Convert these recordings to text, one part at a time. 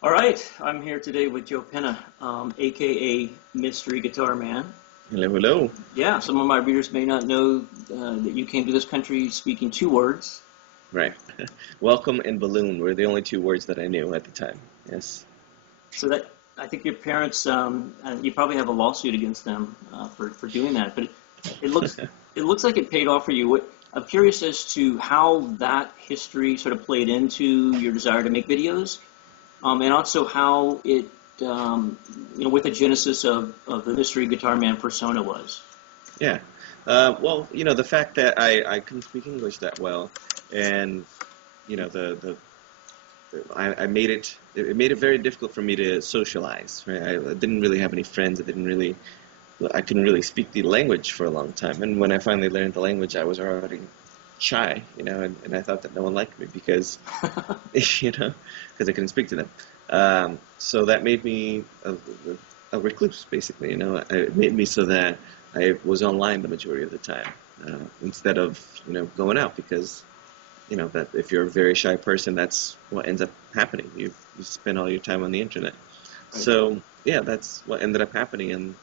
All right, I'm here today with Joe Penna, aka Mystery Guitar Man. Hello, hello. Yeah, some of my readers may not know that you came to this country speaking two words. Right. Welcome and balloon were the only two words that I knew at the time. Yes. So that I think your parents, you probably have a lawsuit against them for doing that. But it looks it looks like it paid off for you. I'm curious as to how that history sort of played into your desire to make videos. And also how it, what the genesis of the Mystery Guitar Man persona was. Yeah. Well, the fact that I couldn't speak English that well, and I made it made it very difficult for me to socialize. Right? I didn't really have any friends. I couldn't really speak the language for a long time. And when I finally learned the language, I was already shy, and I thought that no one liked me because, because I couldn't speak to them. So that made me a recluse, basically. It made me so that I was online the majority of the time instead of going out, because that if you're a very shy person, that's what ends up happening. You spend all your time on the internet. Right. So yeah, that's what ended up happening. And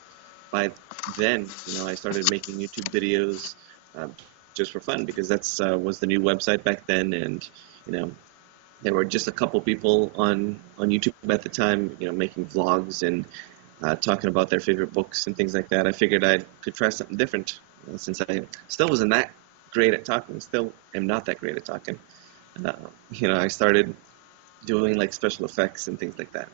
by then, I started making YouTube videos. Just for fun, because that's was the new website back then, and there were just a couple people on YouTube at the time, making vlogs and talking about their favorite books and things like that. I figured I could try something different, since I still wasn't that great at talking. Still am not that great at talking. I started doing like special effects and things like that.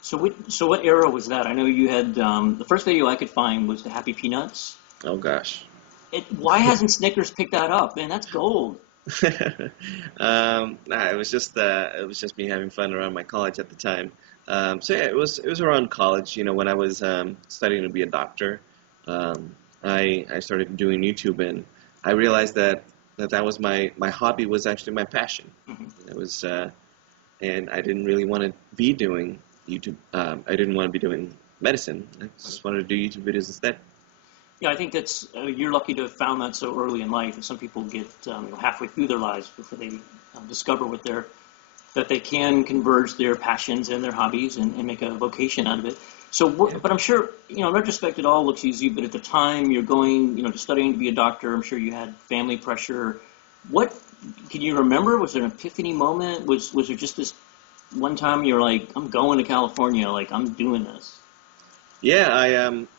So what era was that? I know you had the first video I could find was the Happy Peanuts. Oh gosh. Why hasn't Snickers picked that up? Man, that's gold. Nah, it was just me having fun around my college at the time. So yeah, it was around college. When I was studying to be a doctor, I started doing YouTube, and I realized that was my hobby, was actually my passion. Mm-hmm. It was, and I didn't really want to be doing YouTube. I didn't want to be doing medicine. I just wanted to do YouTube videos instead. Yeah, I think that's you're lucky to have found that so early in life. And some people get halfway through their lives before they discover that they can converge their passions and their hobbies and make a vocation out of it. So, but I'm sure in retrospect it all looks easy. But at the time you're going to studying to be a doctor, I'm sure you had family pressure. What can you remember? Was there an epiphany moment? Was there just this one time you're like, I'm going to California, like I'm doing this? Yeah,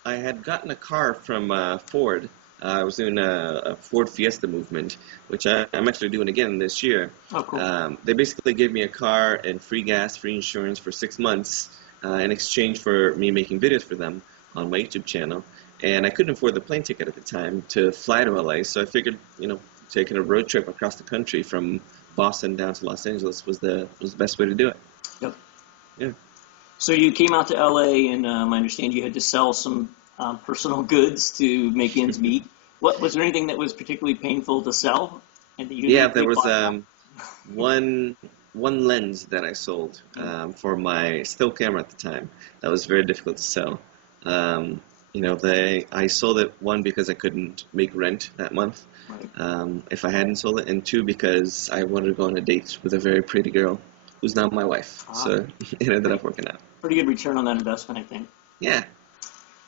I had gotten a car from Ford. I was doing a Ford Fiesta movement, which I'm actually doing again this year. Oh, cool. They basically gave me a car and free gas, free insurance for 6 months in exchange for me making videos for them on my YouTube channel. And I couldn't afford the plane ticket at the time to fly to LA, so I figured, taking a road trip across the country from Boston down to Los Angeles was the best way to do it. Yep. Yeah. So you came out to LA, and I understand you had to sell some personal goods to make ends meet. What was there anything that was particularly painful to sell? And that you there was one lens that I sold for my still camera at the time. That was very difficult to sell. I sold it, one, because I couldn't make rent that month. Right. If I hadn't sold it, and two, because I wanted to go on a date with a very pretty girl who's not my wife. So it ended up working out. Pretty good return on that investment, I think. Yeah.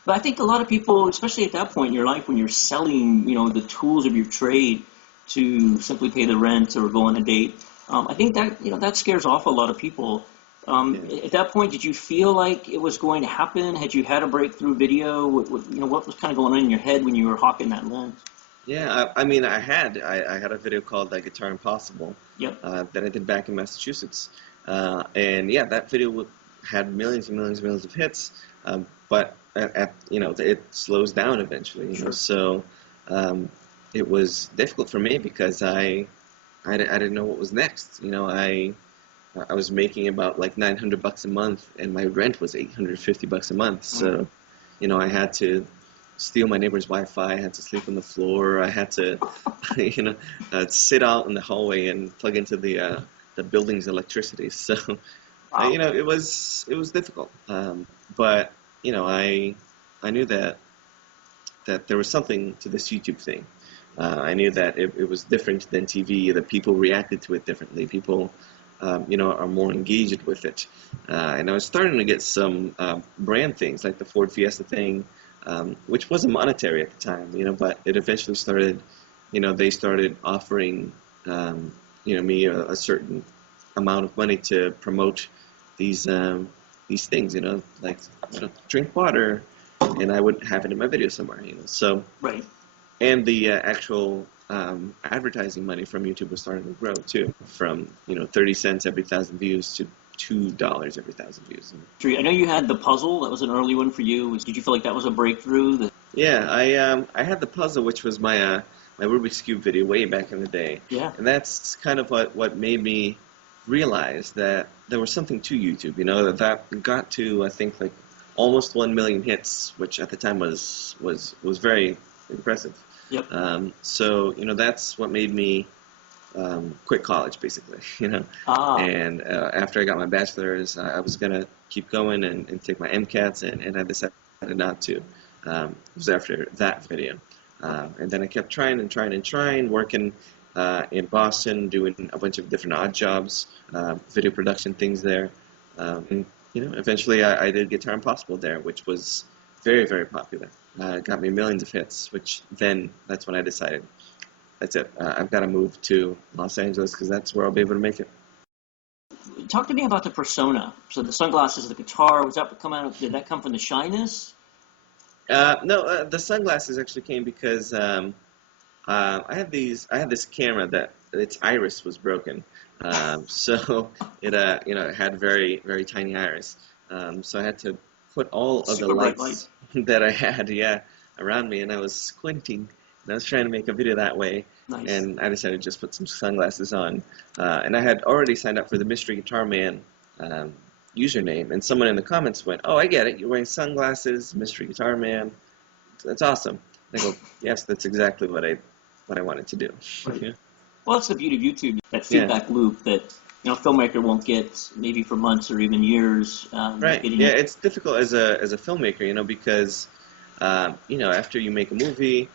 But I think a lot of people, especially at that point in your life when you're selling, the tools of your trade to simply pay the rent or go on a date, I think that, that scares off a lot of people. At that point, did you feel like it was going to happen? Had you had a breakthrough video? What was kind of going on in your head when you were hawking that lens? Yeah, I had a video called Guitar Impossible. Yep. That I did back in Massachusetts. And yeah, that video had millions and millions and millions of hits, but it slows down eventually. Sure. So it was difficult for me because I didn't know what was next. I was making about like $900 a month, and my rent was $850 a month. So I had to steal my neighbor's Wi-Fi. I had to sleep on the floor. I had to sit out in the hallway and plug into the building's electricity. So wow. it was difficult. But I knew that there was something to this YouTube thing. I knew that it was different than TV, that people reacted to it differently. People are more engaged with it. And I was starting to get some brand things like the Ford Fiesta thing, which wasn't monetary at the time, but it eventually started, they started offering, me a certain amount of money to promote these things, like drink water, and I would have it in my video somewhere, so. Right. And the actual advertising money from YouTube was starting to grow too, from 30 cents every 1,000 views to $2 every 1,000 views. I know you had the puzzle. That was an early one for you. Did you feel like that was a breakthrough? Yeah, I had the puzzle, which was my Rubik's Cube video way back in the day. Yeah. And that's kind of what made me realize that there was something to YouTube. That got to, I think, like almost 1 million hits, which at the time was very impressive. Yep. So that's what made me quit college, basically. And after I got my bachelor's, I was gonna keep going and take my MCATs, and I decided not to. It was after that video, and then I kept trying, working in Boston, doing a bunch of different odd jobs, video production things there, and eventually I did Guitar Impossible there, which was very, very popular. Got me millions of hits, that's when I decided, that's it. I've got to move to Los Angeles because that's where I'll be able to make it. Talk to me about the persona. So the sunglasses, the guitar, did that come from the shyness? No, the sunglasses actually came because I had this camera that its iris was broken, so it had very, very tiny iris. So I had to put all of the lights that I had, around me, and I was squinting, and I was trying to make a video that way. Nice. And I decided to just put some sunglasses on, and I had already signed up for the MysteryGuitarMan username, and someone in the comments went, "Oh, I get it, you're wearing sunglasses, MysteryGuitarMan, that's awesome." And I go, "Yes, that's exactly what I wanted to do." Right. Yeah. Well, that's the beauty of YouTube, that feedback loop that a filmmaker won't get maybe for months or even years. Right. Yeah, it's difficult as a filmmaker, because after you make a movie,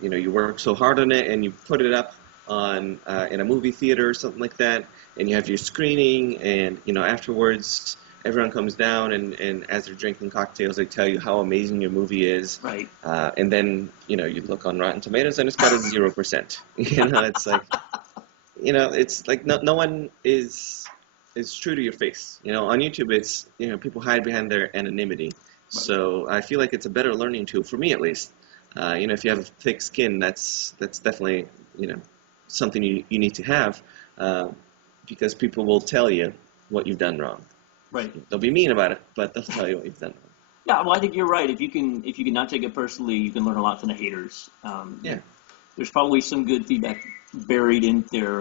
you work so hard on it and you put it up on in a movie theater or something like that, and you have your screening, and afterwards everyone comes down and as they're drinking cocktails, they tell you how amazing your movie is. Right. And then you look on Rotten Tomatoes and it's got a 0%. It's like. It's like no one is true to your face. On YouTube, it's people hide behind their anonymity. Right. So I feel like it's a better learning tool for me, at least. If you have thick skin, that's definitely something you need to have, because people will tell you what you've done wrong. Right. They'll be mean about it, but they'll tell you what you've done wrong. Yeah, well, I think you're right. If you can not take it personally, you can learn a lot from the haters. Yeah. There's probably some good feedback buried in their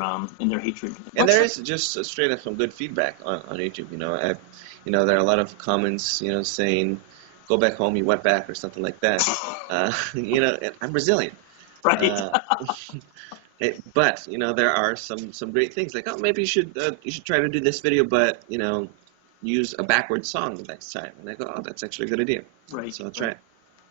hatred. And there is just straight up some good feedback on YouTube. There are a lot of comments, saying, "Go back home, you went back," or something like that. I'm Brazilian. Right. But there are some great things, like, "Oh, maybe you should try to do this video, but use a backwards song the next time." And I go, "Oh, that's actually a good idea." Right. So I'll try it.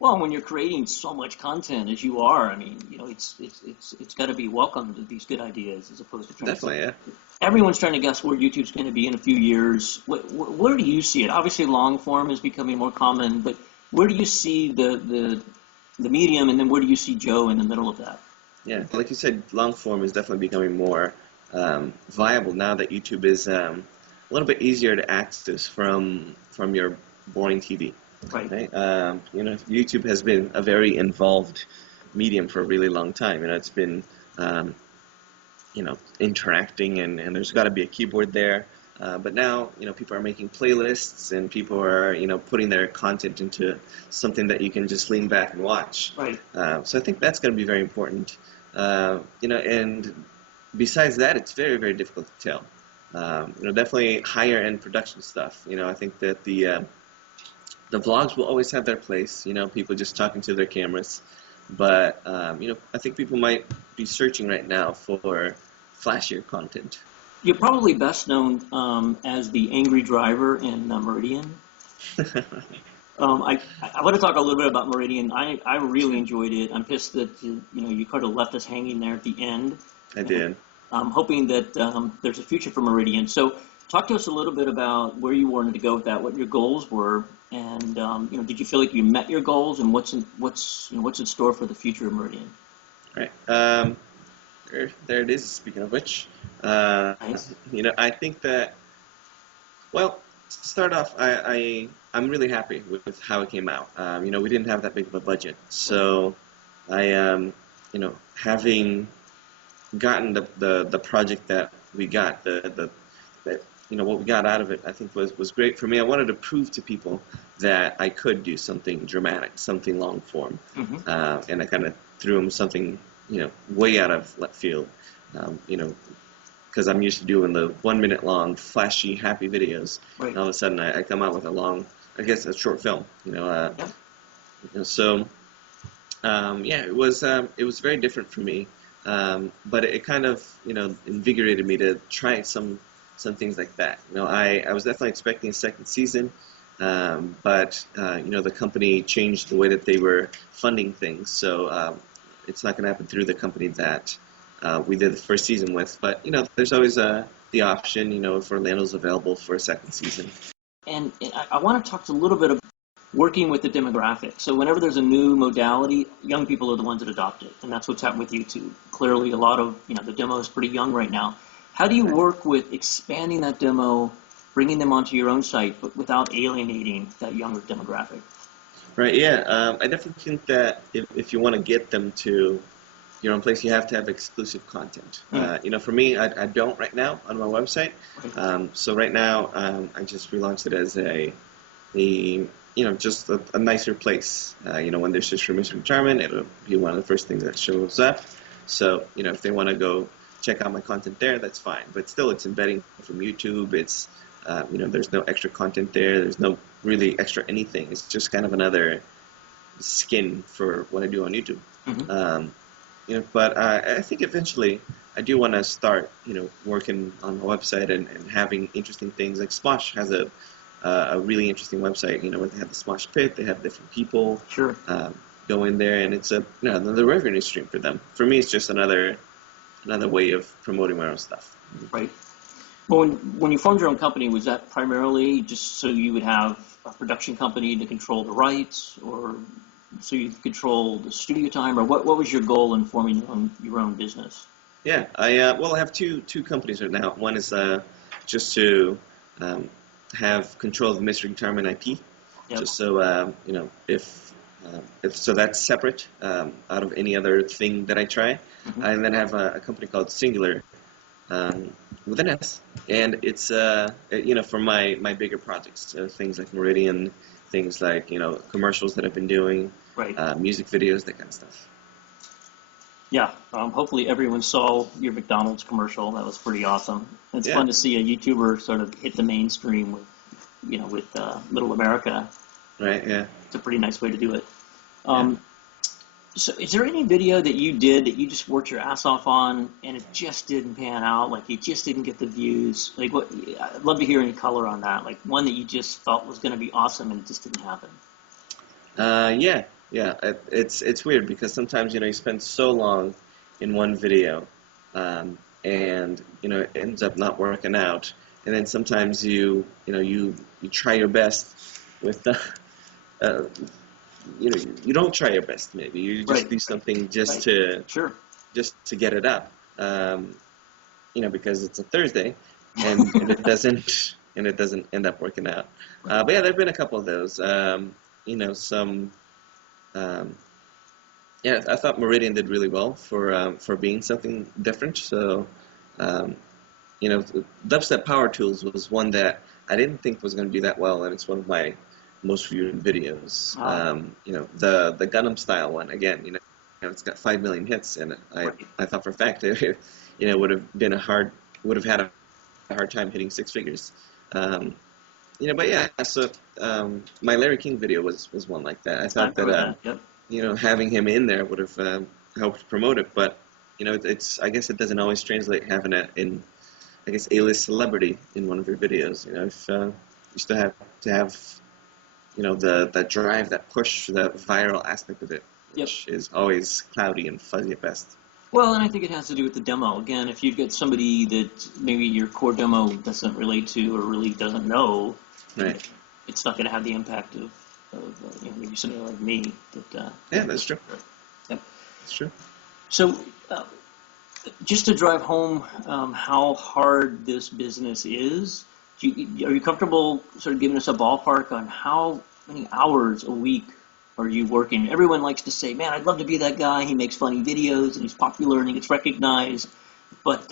Well, when you're creating so much content as you are, I mean, it's got to be welcomed, these good ideas, as opposed to trying Definitely, to. yeah. Everyone's trying to guess where YouTube's going to be in a few years. Where do you see it? Obviously, long form is becoming more common, but where do you see the medium, and then where do you see Joe in the middle of that? Yeah, like you said, long form is definitely becoming more viable now that YouTube is a little bit easier to access from your boring TV. Right. YouTube has been a very involved medium for a really long time. It's been, interacting, and there's got to be a keyboard there. But now, people are making playlists, and people are, putting their content into something that you can just lean back and watch. Right. So I think that's going to be very important. And besides that, it's very, very difficult to tell. Definitely higher end production stuff. I think that the vlogs will always have their place, people just talking to their cameras. But, I think people might be searching right now for flashier content. You're probably best known as the angry driver in Meridian. I want to talk a little bit about Meridian. I really enjoyed it. I'm pissed that you kind of left us hanging there at the end. I did. hoping that there's a future for Meridian. So talk to us a little bit about where you wanted to go with that, what your goals were, and did you feel like you met your goals, and what's in store for the future of Meridian? Right. There it is. Speaking of which, Nice. I think that, well, to start off, I'm really happy with how it came out. We didn't have that big of a budget, so I having gotten the project that we got, what we got out of it, I think was great for me. I wanted to prove to people that I could do something dramatic, something long form, and I kind of threw them something way out of left field, because I'm used to doing the 1 minute long, flashy, happy videos, Right. and all of a sudden I come out with a short film, So it was very different for me, but it kind of invigorated me to try some things like that. I was definitely expecting a second season, but the company changed the way that they were funding things, so it's not going to happen through the company that we did the first season with. But there's always the option, if Orlando's available for a second season. And I want to talk a little bit about working with the demographic. So whenever there's a new modality, young people are the ones that adopt it, and that's what's happened with YouTube. Clearly, a lot of the demo is pretty young right now. How do you work with expanding that demo, bringing them onto your own site, but without alienating that younger demographic? Right. Yeah. I definitely think that if you want to get them to your own place, you have to have exclusive content. For me, I don't right now on my website. So right now, I just relaunched it as just a nicer place. When there's just for Mr. Guitarman, it'll be one of the first things that shows up. So, if they want to go check out my content there, that's fine. But still, it's embedding from YouTube. It's, there's no extra content there. There's no really extra anything. It's just kind of another skin for what I do on YouTube. But I think eventually I do want to start, working on my website and having interesting things. Like Smosh has a really interesting website, where they have the Smosh Pit, they have different people go in there, and it's another revenue stream for them. For me, it's just another way of promoting my own stuff. Right. Well, when you formed your own company, was that primarily just so you would have a production company to control the rights, or so you could control the studio time, or what was your goal in forming your own business? Yeah, I have two companies right now. One is just to have control of the Mystery Guitarman IP, just so if so that's separate out of any other thing that I try. And then I have a company called Singular with an S, and it's for my bigger projects, things like Meridian, things like commercials that I've been doing, music videos, that kind of stuff. Yeah, hopefully everyone saw your McDonald's commercial. That was pretty awesome. It's fun to see a YouTuber sort of hit the mainstream with Middle America. Right. Yeah. It's a pretty nice way to do it. So is there any video that you did that you just worked your ass off on and it just didn't pan out? Like you just didn't get the views? Like what? I'd love to hear any color on that. Like one that you just felt was going to be awesome and it just didn't happen. Yeah. It's weird because sometimes you spend so long in one video, and it ends up not working out, and then sometimes you try your best with you don't try your best. Maybe you just do something just to get it up, because it's a Thursday, and it doesn't end up working out. But yeah, there've been a couple of those. I thought Meridian did really well for being something different. So, Dubstep Power Tools was one that I didn't think was going to do that well, and it's one of my most viewed videos. The Gundam style one, again, it's got 5 million hits, and I thought for a fact it would have had a hard time hitting six figures. But yeah, so my Larry King video was one like that. I thought that having him in there would have helped promote it, but I guess it doesn't always translate having A-list celebrity in one of your videos. If you still have to have that drive, that push, that viral aspect of it, which is always cloudy and fuzzy at best. Well, and I think it has to do with the demo. Again, if you get somebody that maybe your core demo doesn't relate to or really doesn't know, Right. it's not going to have the impact of maybe somebody like me. Yeah, that's true. Yep. That's true. So, just to drive home how hard this business is, are you comfortable sort of giving us a ballpark on how many hours a week are you working? Everyone likes to say, man, I'd love to be that guy. He makes funny videos and he's popular and he gets recognized. But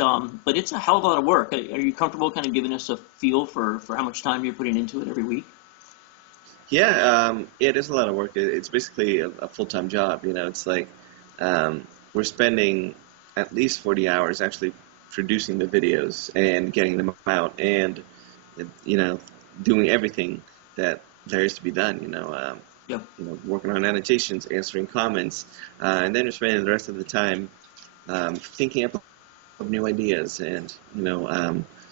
it's a hell of a lot of work. Are you comfortable kind of giving us a feel for how much time you're putting into it every week? Yeah, it is a lot of work. It's basically a full-time job. It's like we're spending at least 40 hours actually producing the videos and getting them out and, doing everything that there is to be done, Yep. Working on annotations, answering comments, and then you're spending the rest of the time thinking up of new ideas and,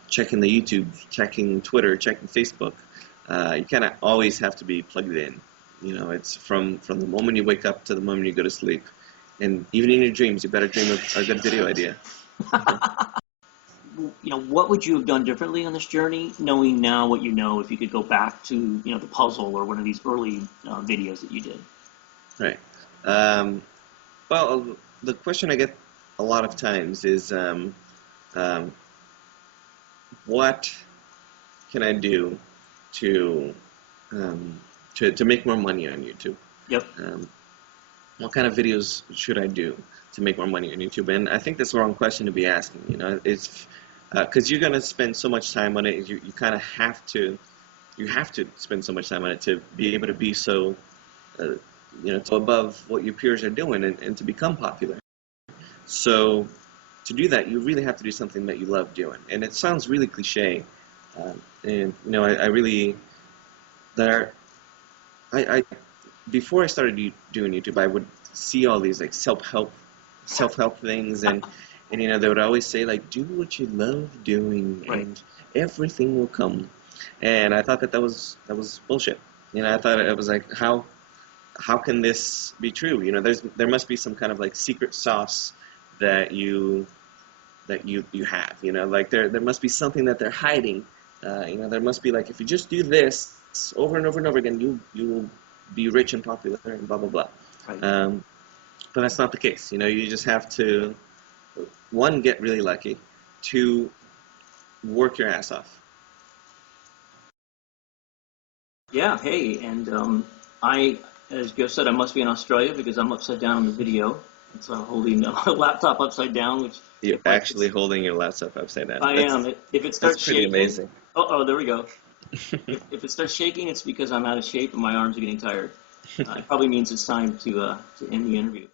checking the YouTube, checking Twitter, checking Facebook. You kind of always have to be plugged in. It's from the moment you wake up to the moment you go to sleep. And even in your dreams, you better dream of a good video idea. What would you have done differently on this journey, knowing now what you know, if you could go back to, the puzzle or one of these early videos that you did? Right. Well, the question I get a lot of times is, what can I do to make more money on YouTube? Yep. What kind of videos should I do to make more money on YouTube? And I think that's the wrong question to be asking. It's because you're going to spend so much time on it. You kind of have to spend so much time on it to be able to be so so above what your peers are doing and to become popular. So to do that, you really have to do something that you love doing. And it sounds really cliche, and I really before I started doing YouTube, I would see all these like self-help things, and they would always say like, do what you love doing, right, and everything will come. And I thought that was bullshit. I thought it was like, how can this be true? There must be some kind of like secret sauce that you have. Like there must be something that they're hiding. There must be like, if you just do this over and over and over again, you will be rich and popular and blah blah blah. Right. But that's not the case. You just have to, one, get really lucky, two, work your ass off. Yeah. Hey, and as Joe said, I must be in Australia because I'm upside down in the video. It's holding a laptop upside down, which you're actually holding your laptop upside down. I am. If it starts that's pretty shaking, amazing. Oh, there we go. If it starts shaking, it's because I'm out of shape and my arms are getting tired. It probably means it's time to end the interview.